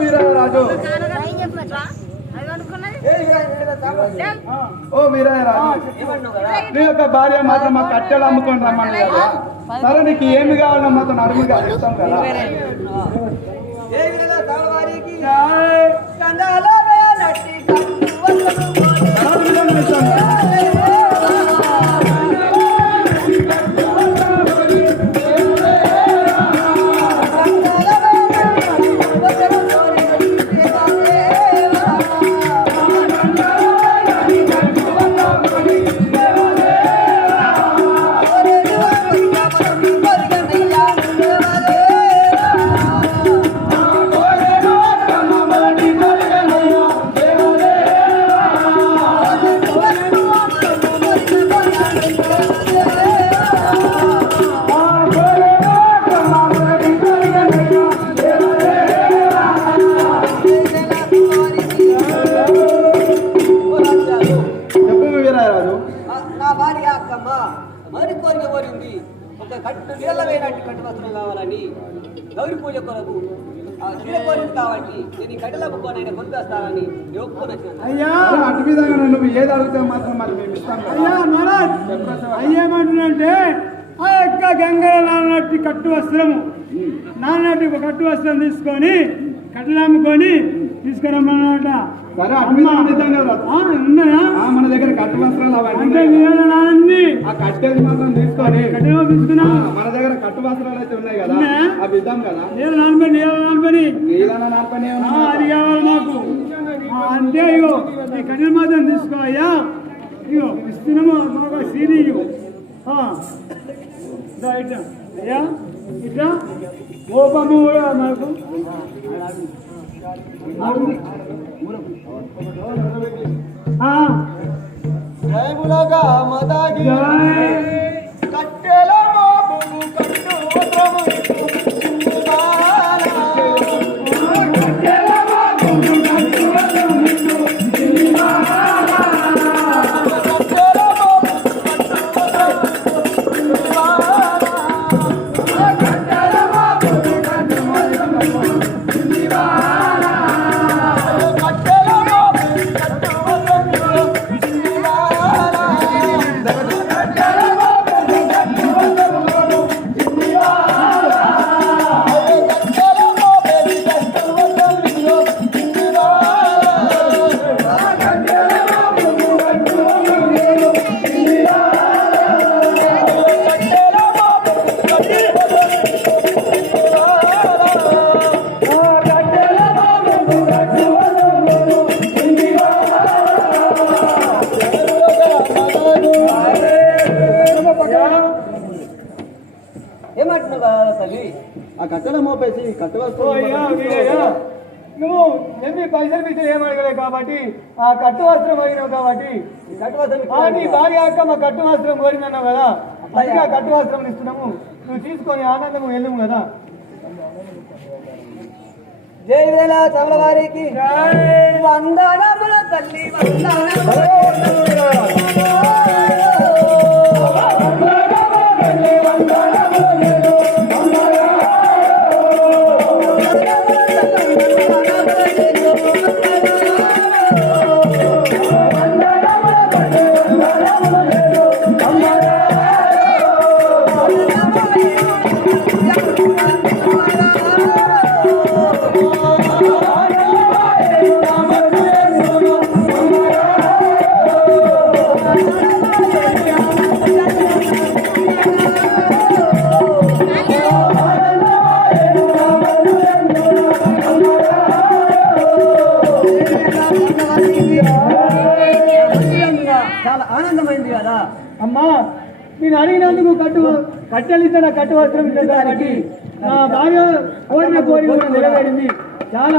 వీరరాజు ఓ వీరరాజు నీ యొక్క భార్య మాత్రం మా కట్టెలు అమ్ముకొని రమ్మని కదా. సరే నీకు ఏమి కావాలో మాత్రం అడుగుగా ఇస్తాం కదా. మరి కోరిక కోరింది ఒక కట్టు నీళ్ళ వేయనట్టు కట్టు వస్త్రం కావాలని గౌరి పూజ కొరకు నీళ్ళ కోరింది కాబట్టి నేను కట్టెల బుక్కోనైనా కొనిపిస్తానని అయ్యా అటు విధంగా నువ్వు ఏది అడిగితే మాత్రం మరి మేము ఇస్తాం. అయ్యా మహారాజ్ అయ్యేమంటున్నంటే ఆ యొక్క గంగల నాన్నటి కట్టు వస్త్రము నాన్నటి కట్టు వస్త్రం తీసుకొని కట్టెలు అమ్ముకొని తీసుకురమ్మన్నమాట. సరే అటు ఉన్నాయా మన దగ్గర కట్టు వస్త్రాలు అంటే ఆ కట్టెలు మాత్రం తీసుకొని కట్టెలు తీసుకున్నా మన దగ్గర కట్టు వస్త్రాలు అయితే ఉన్నాయి కదా అవి ఇద్దాం కదా. నీళ్ళ నానబడి అది కావాలి మాకు. అంతే ఇగో ఈ కట్టెలు మాత్రం తీసుకో అయ్యా. ఇగో ఇస్తున్నాము మాకు సీని ఇట్లా అయ్యా ఇట్లా కోపము కూడా మాకు జయములగా మదాగి కట్టెల ఆ కట్టెల మోపేసి కట్టు నువ్వు ఎన్ని పైసలు పిచ్చి ఏమడగలేదు కాబట్టి ఆ కట్టు వస్త్రం అడిగినావు కాబట్టి నీ భార్య అక్క మా కట్టు వస్త్రం కోరినావు కదా. అందుకే ఆ కట్టు వస్త్రం ఇస్తున్నాము. నువ్వు తీసుకొని ఆనందము వెళ్ళము కదా. జై వేళ తమల వారికి వందనముల తల్లి చాలా ఆనందమైంది కదా అమ్మా. నేను అడిగినందుకు కట్టెలు ఇస్తే కట్టు వస్త్రం ఇచ్చే దానికి నా భార్య కోరిన కోరిక నెరవేరింది. చాలా